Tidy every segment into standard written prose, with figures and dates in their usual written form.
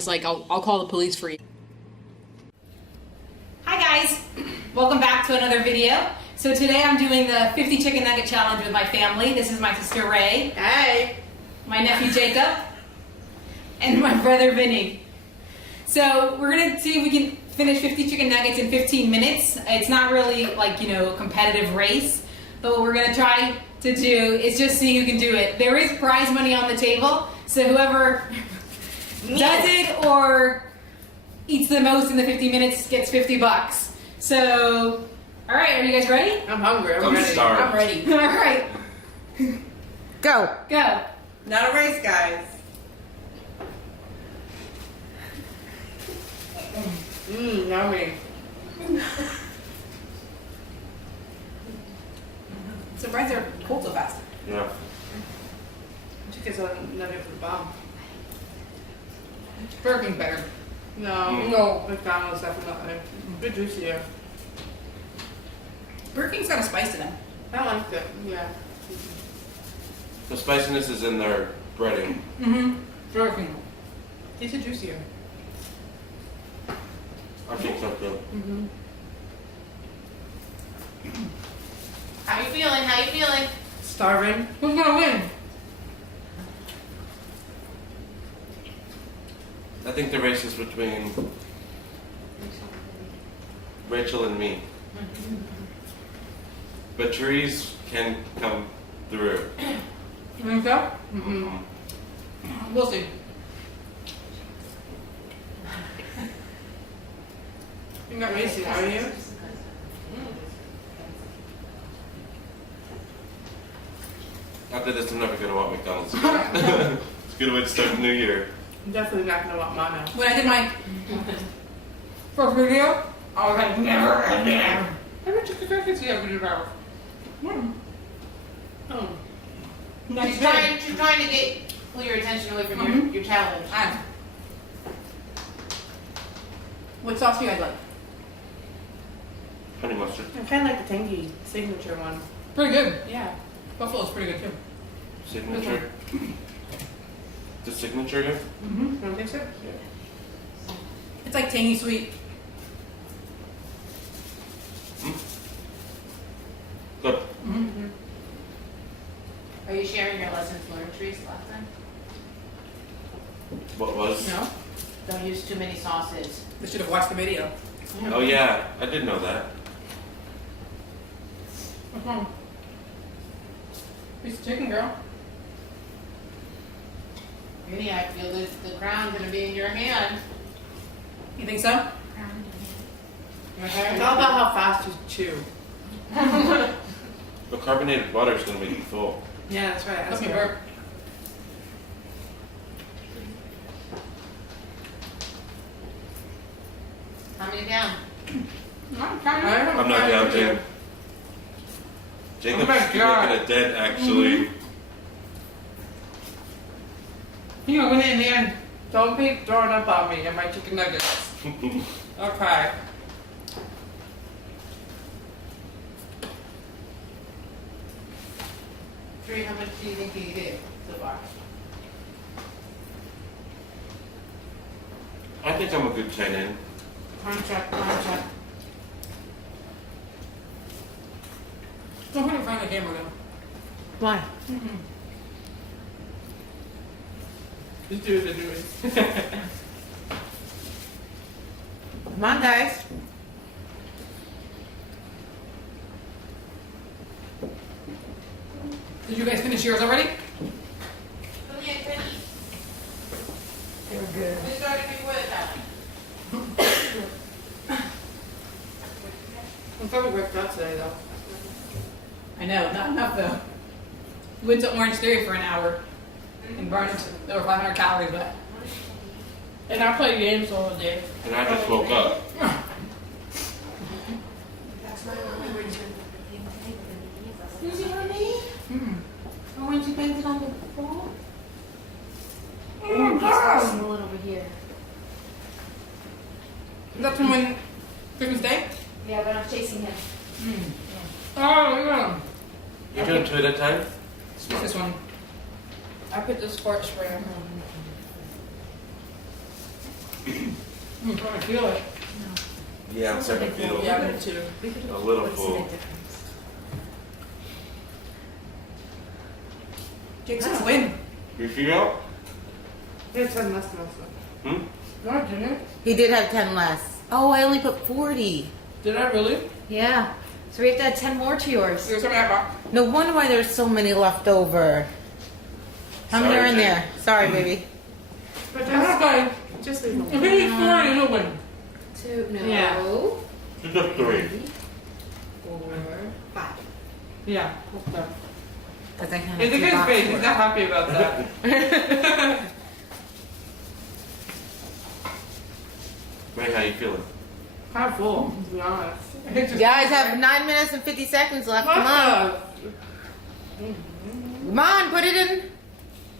was like, I'll call the police for you. Hi guys, welcome back to another video. So today I'm doing the 50 chicken nugget challenge with my family. This is my sister Ray. Hey. My nephew Jacob. And my brother Vinny. So we're gonna see if we can finish 50 chicken nuggets in 15 minutes. It's not really like, a competitive race, but what we're gonna try to do is just see who can do it. There is prize money on the table, so whoever does it or eats the most in the 50 minutes gets $50. So, all right, are you guys ready? I'm hungry. I'm ready. starved. I'm ready. All right, Go. go. Not a race, guys. Yummy. Surprised they're cold so fast. Yeah. Chicken's a nugget for the bomb. Burger King's better. No, McDonald's definitely. Good juicier. Burger King's got a spice to them. I liked it. Yeah. The spiciness is in their breading. Mm-hmm. Burger King. These are juicier. I think so too. How you feeling? How you feeling? Starving. Who's gonna win? I think the race is between Rachel and me. But Therese can come through. You think so? We'll see. You're not racing, are you? After this, I'm never going to want McDonald's again. It's a good way to start the new year. I'm definitely not gonna want mine now. When I did my first video, I was like, never again. How much chicken nuggets do you have in your mouth? Oh. Nice She's trying to pull your attention away from your challenge. What sauce do you guys like? Honey mustard. I kind of like the tangy signature one. Pretty good. Yeah. Buffalo's pretty good too. Signature. The signature here? You don't think so? Yeah. It's like tangy sweet. Good. Are you sharing your lessons learned, Therese, last time? What was? No? Don't use too many sauces. They should have watched the video. Oh yeah, I did know that. What's wrong? Piece of chicken, girl. Really, I feel the crown gonna be in your hand. You think so? It's all about how fast you chew. The carbonated water is going to make you full. Yeah, that's right. Let me burp. How many down? I'm not down, Jim. Jacob's Oh my God. making a dent, actually. You're gonna win it in the end. Don't be throwing up on me and my chicken nuggets. Okay. Three, how much do you think you did so far? I think I'm a good 10 in. Time check, time check. Don't put it in front of the camera though. Why? Just do it anyways. Come on, guys. Did you guys finish yours already? Come here, Teddy. They were good. We started before the challenge. I'm probably worked out today, though. I know, not enough though. We went to Orange Theory for an hour and burned over 500 calories, but And I play games all day. And I just woke up. You see what I mean? Or when you painted on the wall? A little over here. that's from when Christmas Day? Yeah, but I'm chasing him. Oh, yeah. You're doing 2 at a time? What's this one? I put the squirt spray on. I feel it. Yeah, I'm starting to feel Yeah, me too. a little full. Jason's win. You feel? Yeah, 10 less than us. Hmm? No, I didn't. He did have 10 less. Oh, I only put 40. Did I really? Yeah. So we have to add 10 more to yours. Here's what I got. No wonder why there's so many left over. How many Sorry, are in Jane. there? Sorry, baby. But that's okay. Just leave If it is 40, it'll win. 2, no. Yeah. Just up 3. 4, 5. Yeah. Okay. Because I can't. It's a good face. He's not happy about that. Ray, how you feeling? Kind of full, to be honest. You guys have 9 minutes and 50 seconds left. Come on. Come on, put it in.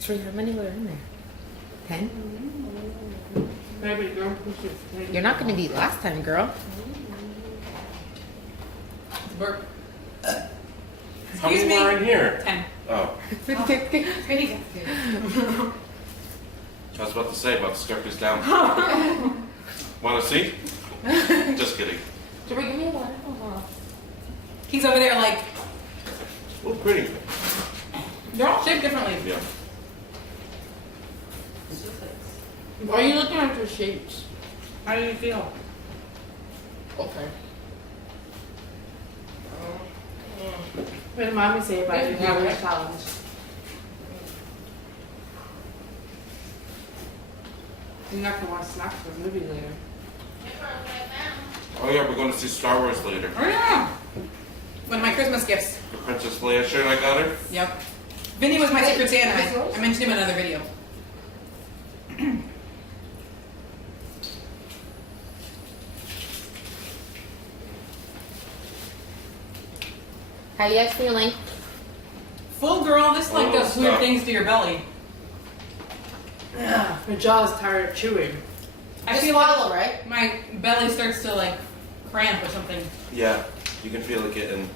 Tree, how many were in there? 10? Maybe don't push it. You're not going to beat last time, girl. Burp. How many Excuse me. more in here? 10. Oh, Ready? I was about to say, about to start this down. Want to see? Just kidding. Tree, give me one. He's over there like, Oh, pretty. they're all shaped differently. Yeah. Why are you looking at your shapes? How do you feel? Okay. What did mommy say about your Yeah. New challenge? You're not gonna want snacks for the movie later. Oh yeah, we're going to see Star Wars later. Oh yeah. One of my Christmas gifts. The Princess Leia shirt I got her. Yep. Vinny was my secret Santa. I mentioned him in another video. How you guys feeling? Full girl, this like Oh, does weird stop. things to your belly. My jaw is tired of chewing. I Just feel swallow, like right? my belly starts to like cramp or something. Yeah, you can feel it getting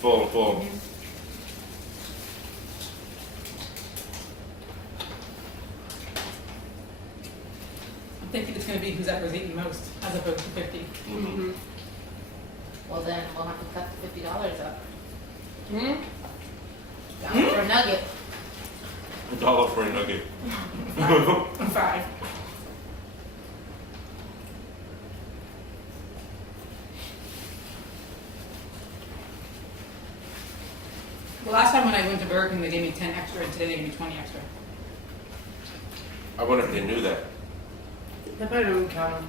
full. I'm thinking it's gonna be who's ever eaten most, as opposed to 50. Mm-hmm. Well, then we'll have to cut the $50 up. Hmm? Down for a nugget. $1 for a nugget. 5. The last time when I went to Burger King, they gave me 10 extra, and today they gave me 20 extra. I wonder if they knew that. I probably don't count them.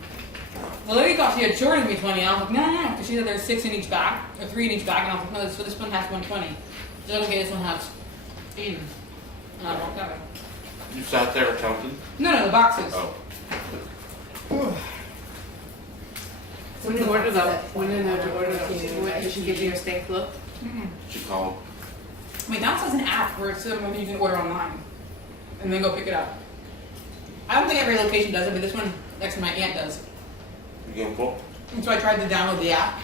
The lady thought she had shorted me 20. I was like, no, because she said there's 6 in each bag, or 3 in each bag, and I was like, no, so this one has 120. She's like, okay, this one has 80. And I walked out. You sat there and counted? No, the boxes. Oh. When you order though, when you know to order though, did she give you a steak look? Mm-mm. She called. McDonald's has an app where it's something you can order online, and then go pick it up. I don't think every location does it, but this one next to my aunt does. You getting full? And so I tried to download the app.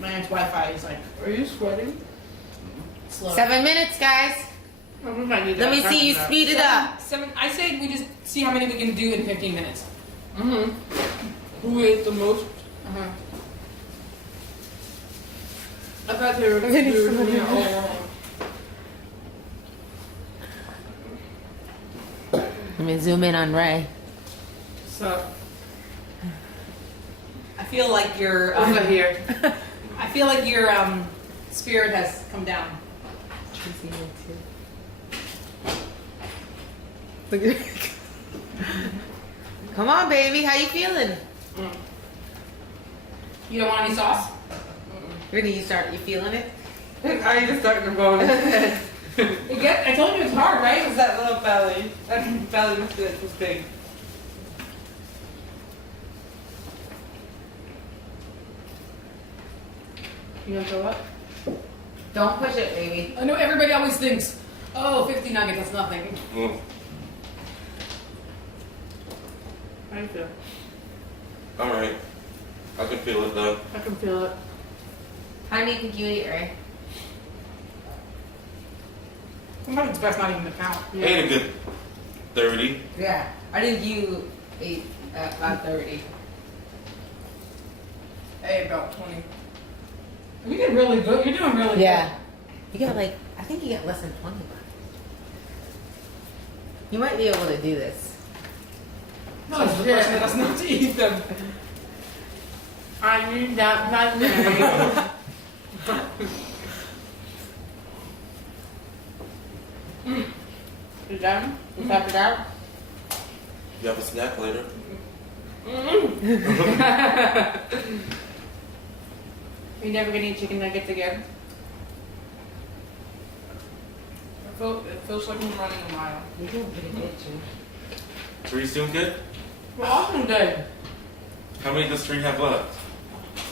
My aunt's Wi-Fi is like Are you sweating? slow. 7 minutes, guys. Oh, we might need Let me that see you back speed it up. 7. I say we just see how many we can do in 15 minutes. Who ate the most? Uh-huh. I thought they were doing it all wrong. Let me zoom in on Ray. So, I feel like your over here. I feel like your spirit has come down. Come on, baby. How you feeling? You don't want any sauce? Really, you feeling it? I just starting to go. I told you it's hard, right? It's that little belly. That belly was good. Was big. You gonna throw up? Don't push it, baby. I know everybody always thinks, oh, 50 nuggets, that's nothing. Mm. How do you feel? Alright. I can feel it though. I can feel it. How many think you eat, Ray? Sometimes it's best not even to count. I ate a good 30. Yeah. I think you at 5:30. Hey, about 20. You did really good. You're doing really Yeah. You got like, I think you got less than 20 left. You might be able to do this. good. No, it's the person that does not to eat them. I need that nightmare. You done? You tap it out? You have a snack later? You never gonna eat chicken nuggets again? It feels like I'm running a mile. You're doing pretty good, Jim. Tree's doing good? We're awesome day. How many does Tree have left?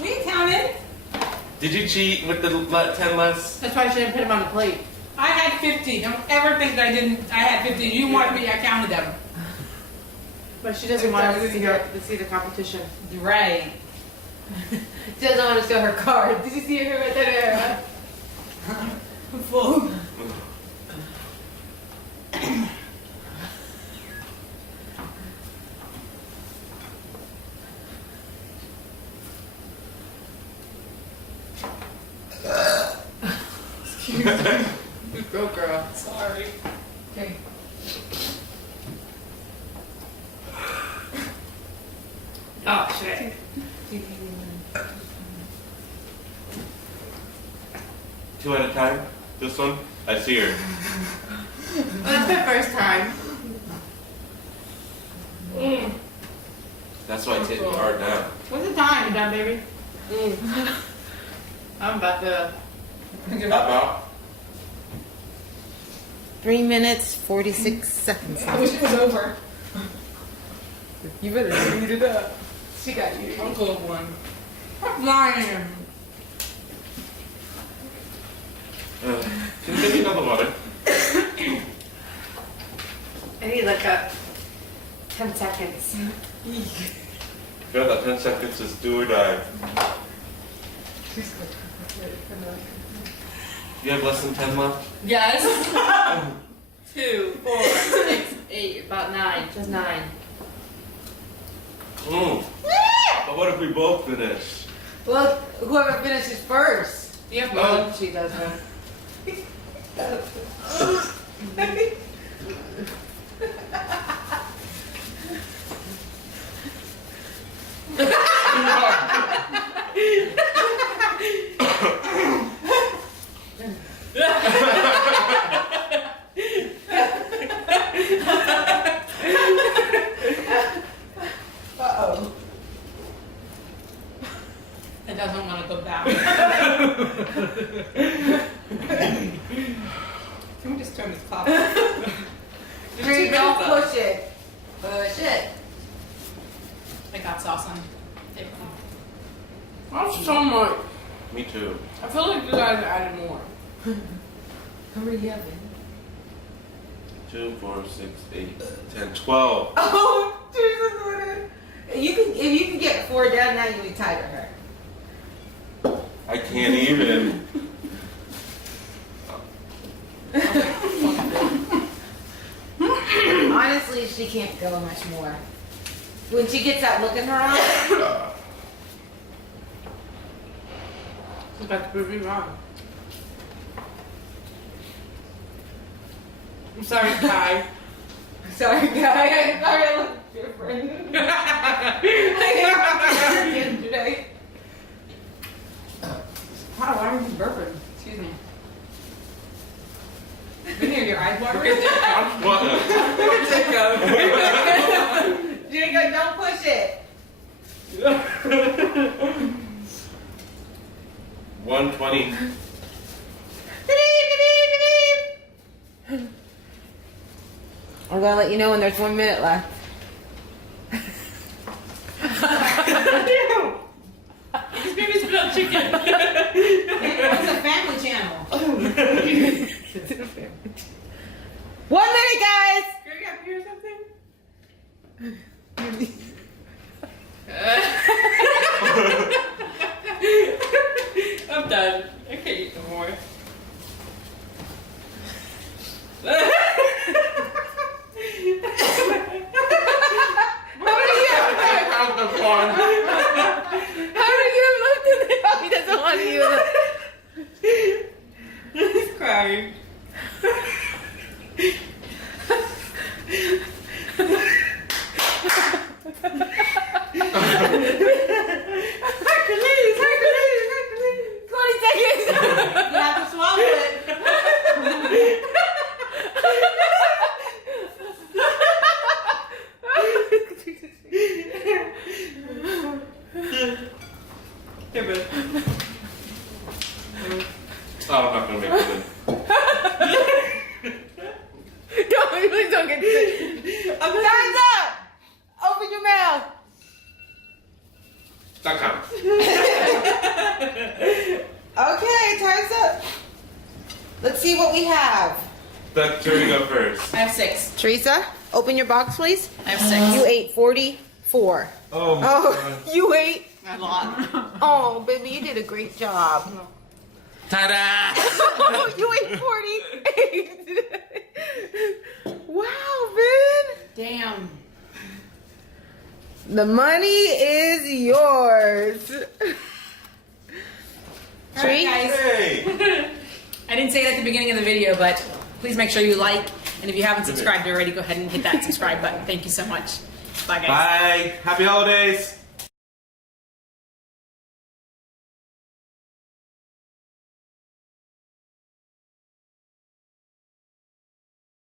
We counted. Did you cheat with the 10 less? That's why I shouldn't put them on the plate. I had 50. Don't ever think I didn't. I had 50. You want me? I counted them. But she doesn't want us to see the competition. Right. She doesn't want to show her card. Did you see her right there? I'm full. Go girl. Sorry. Okay. Oh shit. 2 at a time? This one? I see her. Well, that's my first time. That's why it's hitting me hard now. What's the time? You done, baby? I'm about to give up. About? 3 minutes, 46 seconds. I wish it was over. You better speed it up. She got you. I'll go one. I'm lying. Can you give me another water? I need like a 10 seconds. God, that 10 seconds is do or die. You have less than 10 left? Yes. 2, 4, 6, 8, about 9. Just 9. But what if we both finish? Well, whoever finishes first. You have one. She doesn't. Uh-oh. It doesn't want to go down. Can we just turn this clock off? Tree, don't push it. Push it. I got sauce on. There we go. That's so much. Me too. I feel like you guys added more. How many you having? 2, 4, 6, 8, 10, 12. Oh, Jesus! You can, if you can get 4 down now, you'll be tied with her. I can't even. Honestly, she can't go much more. When she gets that look in her eye, She's about to prove me wrong. I'm sorry, Kai. sorry, guy. I'm sorry, I looked different. Today. Wow, why are you burping? Excuse me. Been here, your eyes watering? What? Jacob, don't push it. 120. I'm gonna let you know when there's 1 minute left. This baby's spilled chicken. It's a family channel. 1 minute, guys! Girl, you got pee or something? I'm done. I can't eat no more. How the phone. How do you look at it? Oh, he doesn't want to use it. He's crying. Hercules, Hercules, Hercules. 20 seconds. You have to swallow it. Here, bud. Oh, I'm not gonna make it in. Don't, please don't get sick. Time's up. Open your mouth. That counts. Okay, time's up. Let's see what we have. Let Terry go first. I have 6. Teresa, open your box, please. I have 6. You ate 44. Oh my Oh, you ate. A lot. Oh, baby, you did a great job. Ta-da! Oh, you ate 48. Wow, man. Damn. The money is yours. Tree? Guys, Hey! I didn't say it at the beginning of the video, but please make sure you like. And if you haven't subscribed already, go ahead and hit that subscribe button. Thank you so much. Bye, guys. Bye! Happy holidays!